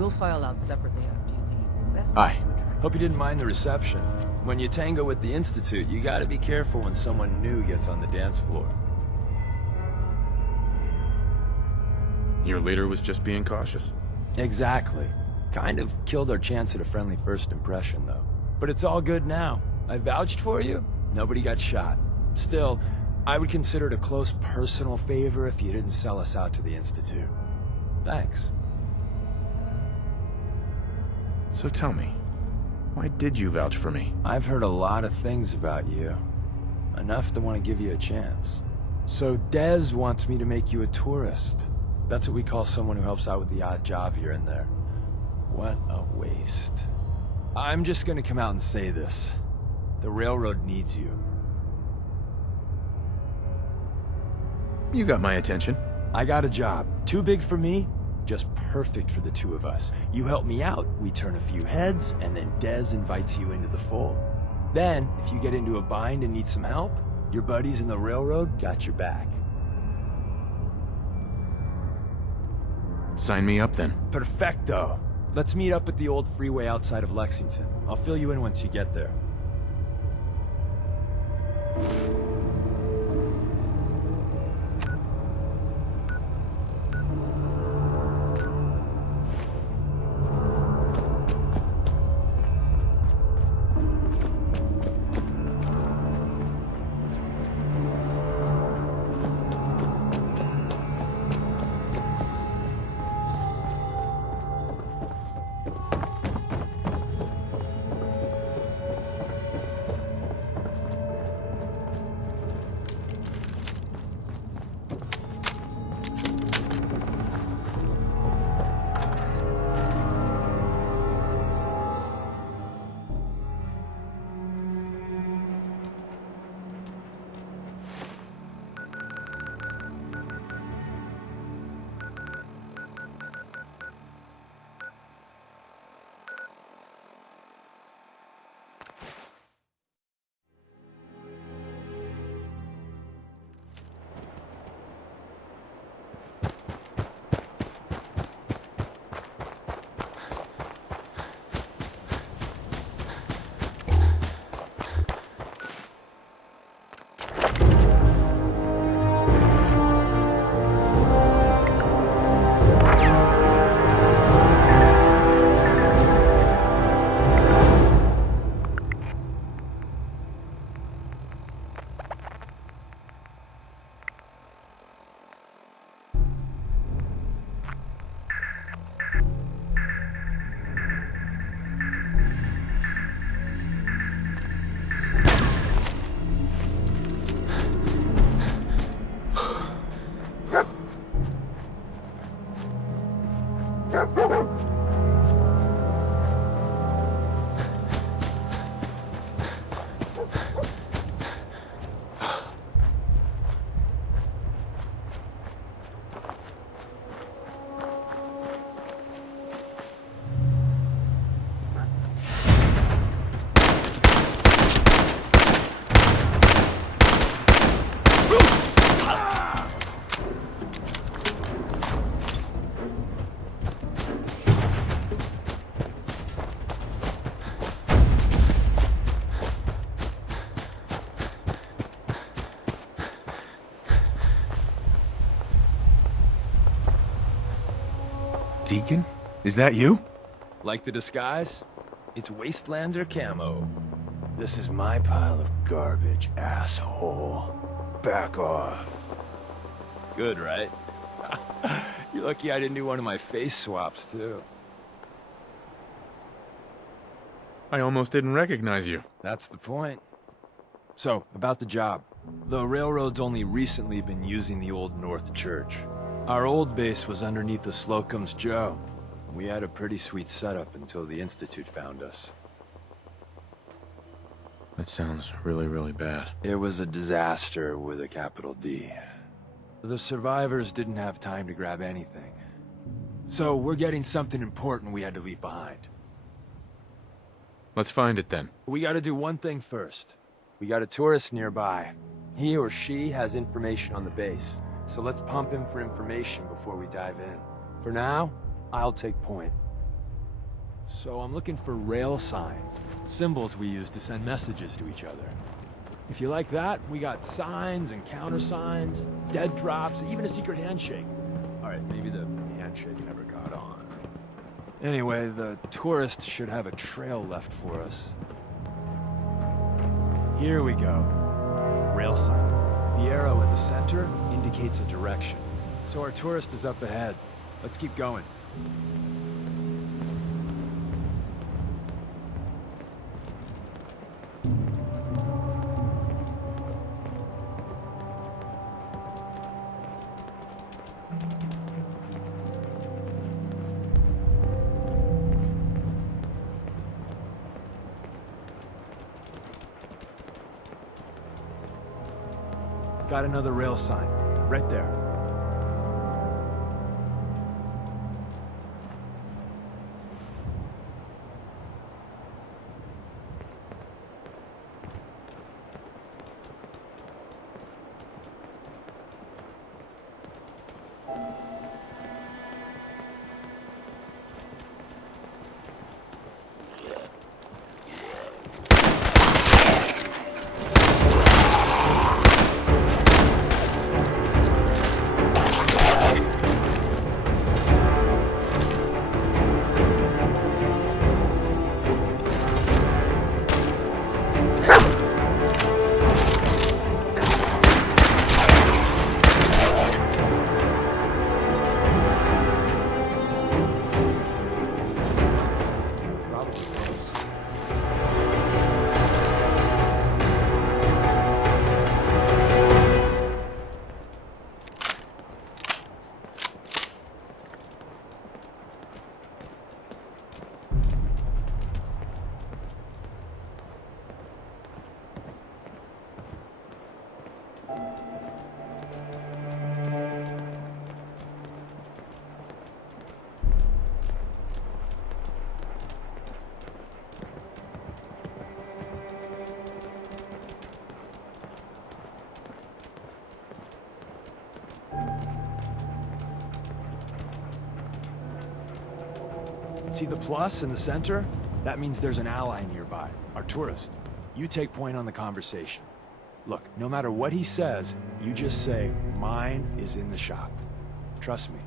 We'll file out separately after you leave. Best not Hi. to attract. Hope you didn't mind the reception. When you tango with the Institute, you gotta be careful when someone new gets on the dance floor. Your leader was just being cautious. Exactly. Kind of killed our chance at a friendly first impression, though. But it's all good now. I vouched for you. Nobody got shot. Still, I would consider it a close personal favor if you didn't sell us out to the Institute. Thanks. So tell me, why did you vouch for me? I've heard a lot of things about you. Enough to want to give you a chance. So Dez wants me to make you a tourist. That's what we call someone who helps out with the odd job here and there. What a waste. I'm just gonna come out and say this. The railroad needs you. You got my attention. I got a job. Too big for me, just perfect for the two of us. You help me out, we turn a few heads, and then Dez invites you into the fold. Then, if you get into a bind and need some help, your buddies in the railroad got your back. Sign me up then. Perfecto. Let's meet up at the old freeway outside of Lexington. I'll fill you in once you get there. Deacon? Is that you? Like the disguise? It's Wastelander camo. This is my pile of garbage, asshole. Back off. Good, right? You're lucky I didn't do one of my face swaps, too. I almost didn't recognize you. That's the point. So, about the job. The railroad's only recently been using the old North Church. Our old base was underneath the Slocum's Joe. We had a pretty sweet setup until the Institute found us. That sounds really, really bad. It was a disaster with a capital D. The survivors didn't have time to grab anything. So we're getting something important we had to leave behind. Let's find it then. We gotta do one thing first. We got a tourist nearby. He or she has information on the base. So let's pump him for information before we dive in. For now, I'll take point. So I'm looking for rail signs, symbols we use to send messages to each other. If you like that, we got signs and countersigns, dead drops, even a secret handshake. Alright, maybe the handshake never got on. Anyway, the tourist should have a trail left for us. Here we go. Rail sign. The arrow in the center indicates a direction. So our tourist is up ahead. Let's keep going. Got another rail sign. Right there. See the plus in the center? That means there's an ally nearby, our tourist. You take point on the conversation. Look, no matter what he says, you just say, "Mine is in the shop." Trust me.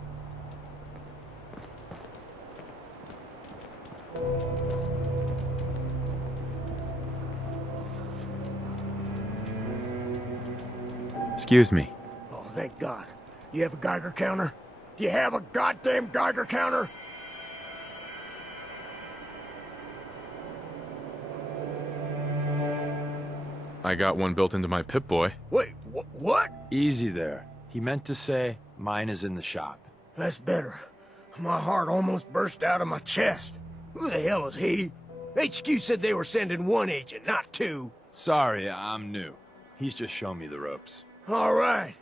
Excuse me. Oh, thank God. You have a Geiger counter? Do you have a goddamn Geiger counter? I got one built into my Pip-Boy. Wait, what? Easy there. He meant to say, "Mine is in the shop." That's better. My heart almost burst out of my chest. Who the hell is he? HQ said they were sending one agent, not two. Sorry, I'm new. He's just shown me the ropes. All right.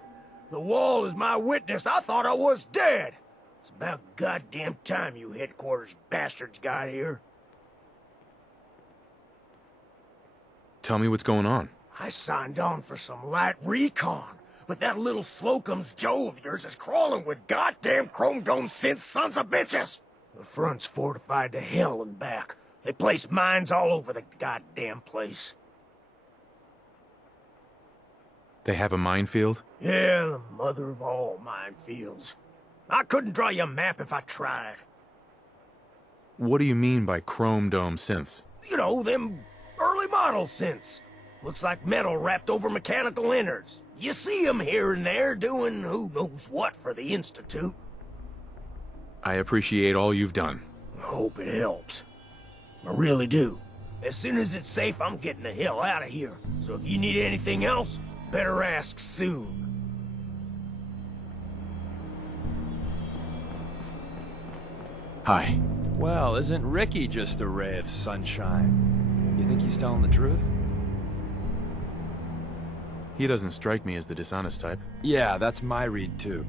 The wall is my witness. I thought I was dead. It's about goddamn time you headquarters bastards got here. Tell me what's going on. I signed on for some light recon, but that little Slocum's Joe of yours is crawling with goddamn chrome dome synth sons of bitches. The front's fortified to hell and back. They place mines all over the goddamn place. They have a minefield? Yeah, the mother of all minefields. I couldn't draw you a map if I tried. What do you mean by chrome dome synths? You know, them early model synths. Looks like metal wrapped over mechanical innards. You see them here and there doing who knows what for the Institute. I appreciate all you've done. I hope it helps. I really do. As soon as it's safe, I'm getting the hell out of here. So if you need anything else, better ask soon. Hi. Well, isn't Ricky just a ray of sunshine? You think he's telling the truth? He doesn't strike me as the dishonest type. Yeah, that's my read too.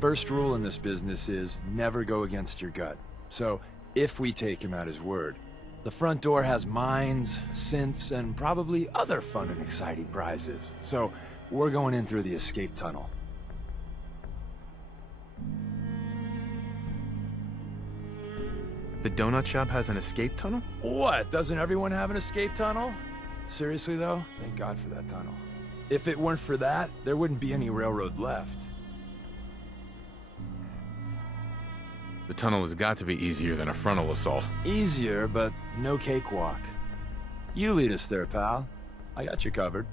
First rule in this business is never go against your gut. So, if we take him at his word, the front door has mines, synths, and probably other fun and exciting prizes. So, we're going in through the escape tunnel. The donut shop has an escape tunnel? What? Doesn't everyone have an escape tunnel? Seriously, though? Thank God for that tunnel. If it weren't for that, there wouldn't be any railroad left. The tunnel has got to be easier than a frontal assault. Easier, but no cakewalk. You lead us there, pal. I got you covered.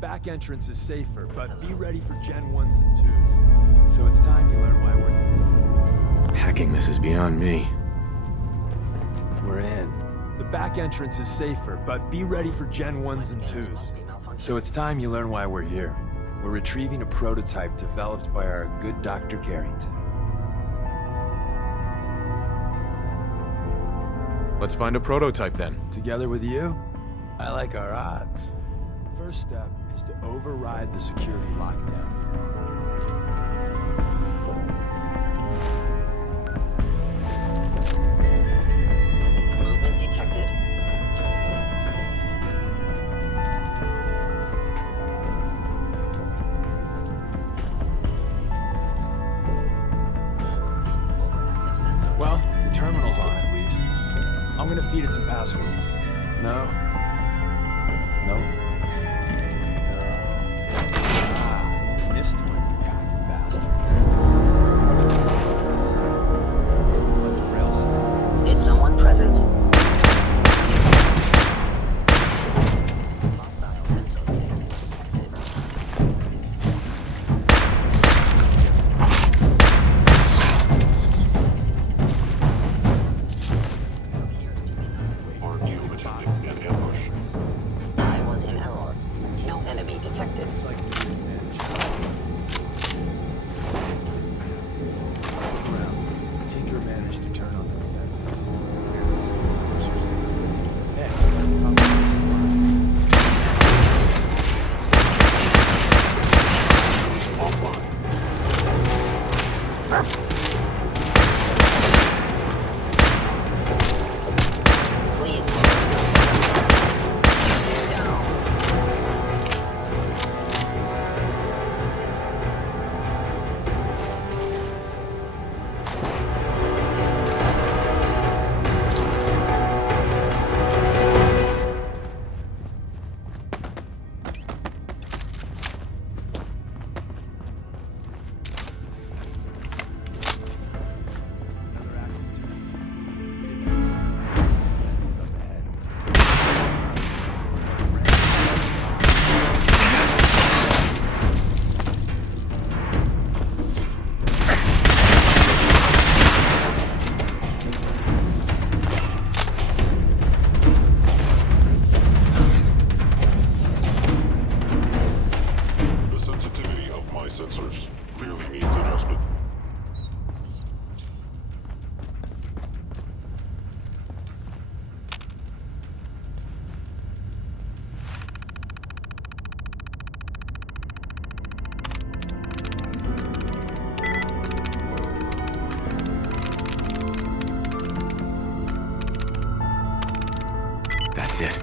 Back entrance is safer, but be ready for Gen 1s and 2s. So it's time you learn why Hacking this is beyond me. we're in. The back entrance is safer, but be ready for Gen 1s and 2s. So it's time you learn why we're here. We're retrieving a prototype developed by our good Dr. Carrington. Let's find a prototype then. Together with you, I like our odds. First step is to override the security lockdown. Movement detected. Well, the terminal's on at least. I'm gonna feed it some passwords. No. No. Missed one, you cocky bastards. Someone left a rail sign. Is someone present? Hostile sensor I was in error. No enemy detected. It's like Tinker managed to turn on the defenses. Hey, I'm Please. Tear down. another active turn. Fences up ahead. The sensitivity of my sensors clearly needs adjustment. That's it.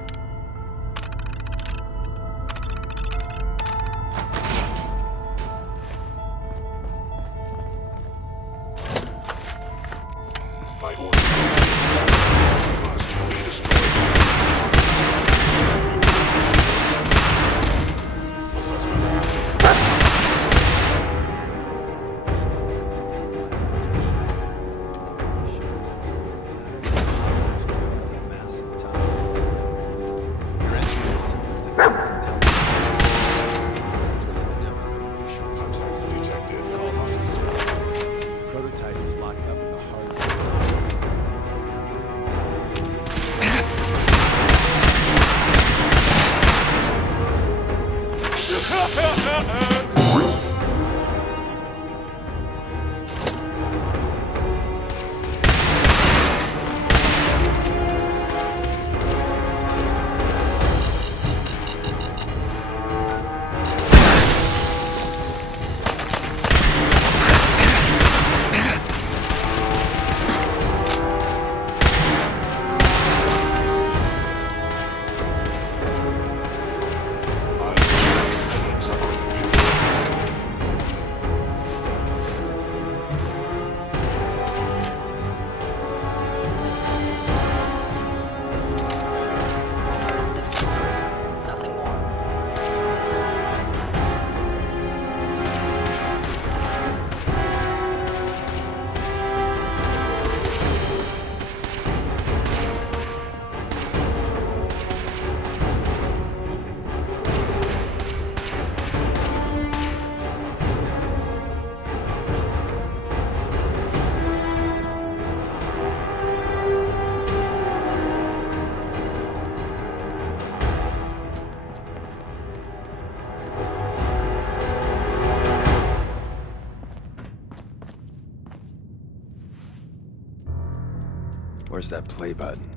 Where's that play button?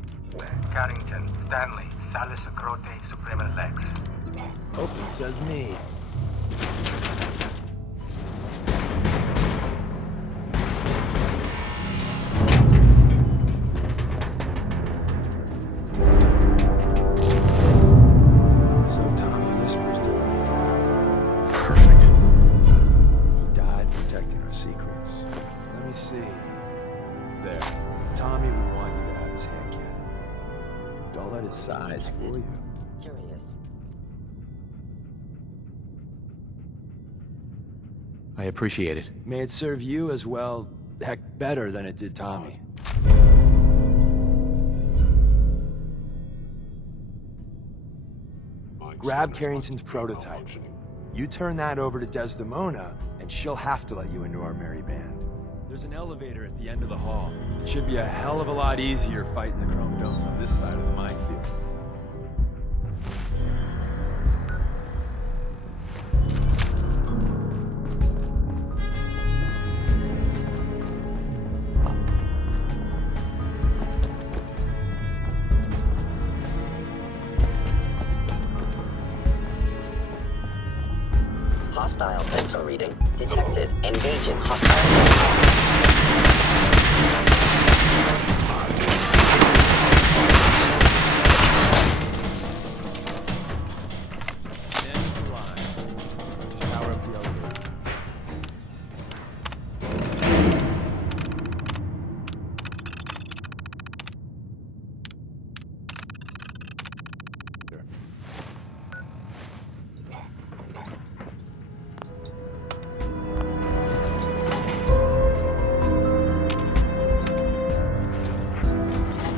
Carrington, Stanley, Salus Acrote, Suprema Lex. Hope it says me. So Tommy Whispers didn't make it out. Perfect. He died protecting our secrets. Let me see. There. Tommy would want you to have his hand cannon. Don't let it size for you. Curious. I appreciate it. May it serve you as well, heck, better than it did Tommy. Grab Carrington's prototype. You turn that over to Desdemona, and she'll have to let you into our merry band. There's an elevator at the end of the hall. It should be a hell of a lot easier fighting the chrome domes on this side of the minefield. Hostile sensor reading detected. Engaging hostile. Power up the elevator.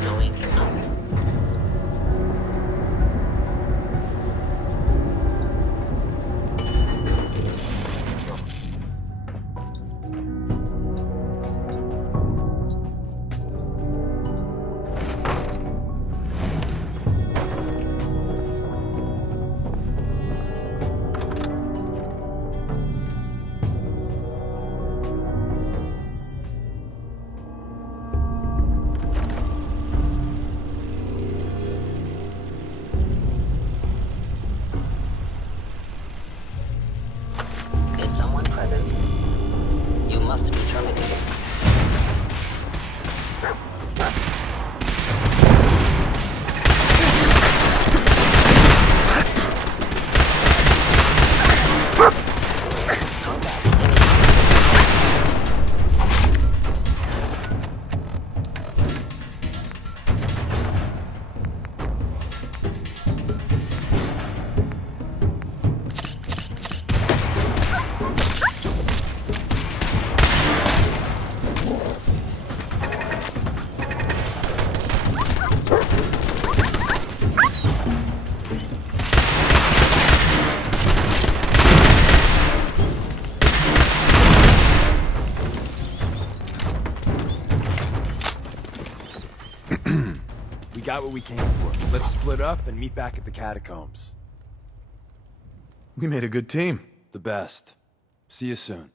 Going up. Is someone present? You must be terminated. Combat initiated. We got what we came for. Let's split up and meet back at the catacombs. We made a good team. The best. See you soon.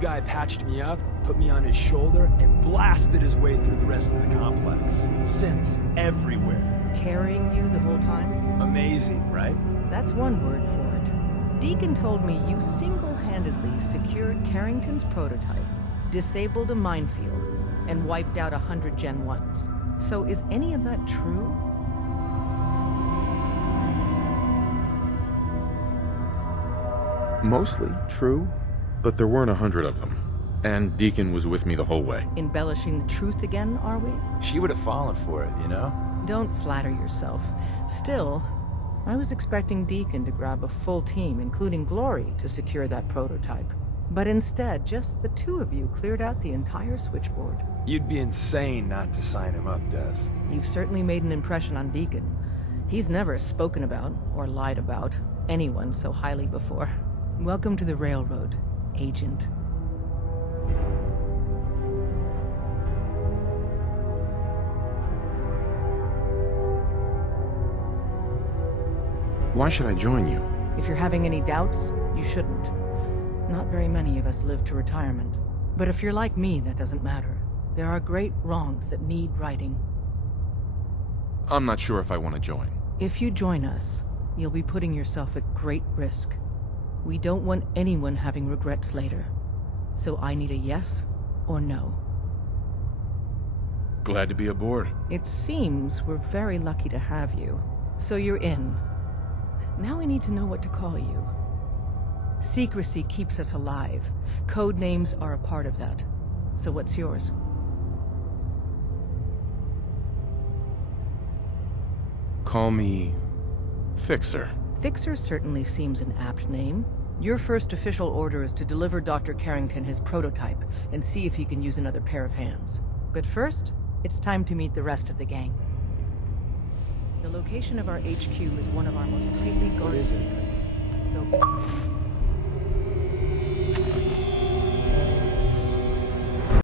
Guy patched me up, put me on his shoulder, and blasted his way through the rest of the complex. Synths everywhere. Carrying you the whole time? Amazing, right? That's one word for it. Deacon told me you single-handedly secured Carrington's prototype, disabled a minefield, and wiped out 100 Gen 1s. So is any of that true? Mostly true, but there weren't 100 of them. And Deacon was with me the whole way. Embellishing the truth again, are we? She would have fallen for it, you know? Don't flatter yourself. Still, I was expecting Deacon to grab a full team, including Glory, to secure that prototype. But instead, just the two of you cleared out the entire switchboard. You'd be insane not to sign him up, Des. You've certainly made an impression on Deacon. He's never spoken about, or lied about, anyone so highly before. Welcome to the Railroad, Agent. Why should I join you? If you're having any doubts, you shouldn't. Not very many of us live to retirement. But if you're like me, that doesn't matter. There are great wrongs that need righting. I'm not sure if I want to join. If you join us, you'll be putting yourself at great risk. We don't want anyone having regrets later. So I need a yes or no. Glad to be aboard. It seems we're very lucky to have you. So you're in. Now we need to know what to call you. Secrecy keeps us alive. Code names are a part of that. So what's yours? Call me Fixer. Fixer certainly seems an apt name. Your first official order is to deliver Dr. Carrington his prototype and see if he can use another pair of hands. But first, it's time to meet the rest of the gang. The location of our HQ is one of our most tightly guarded secrets. So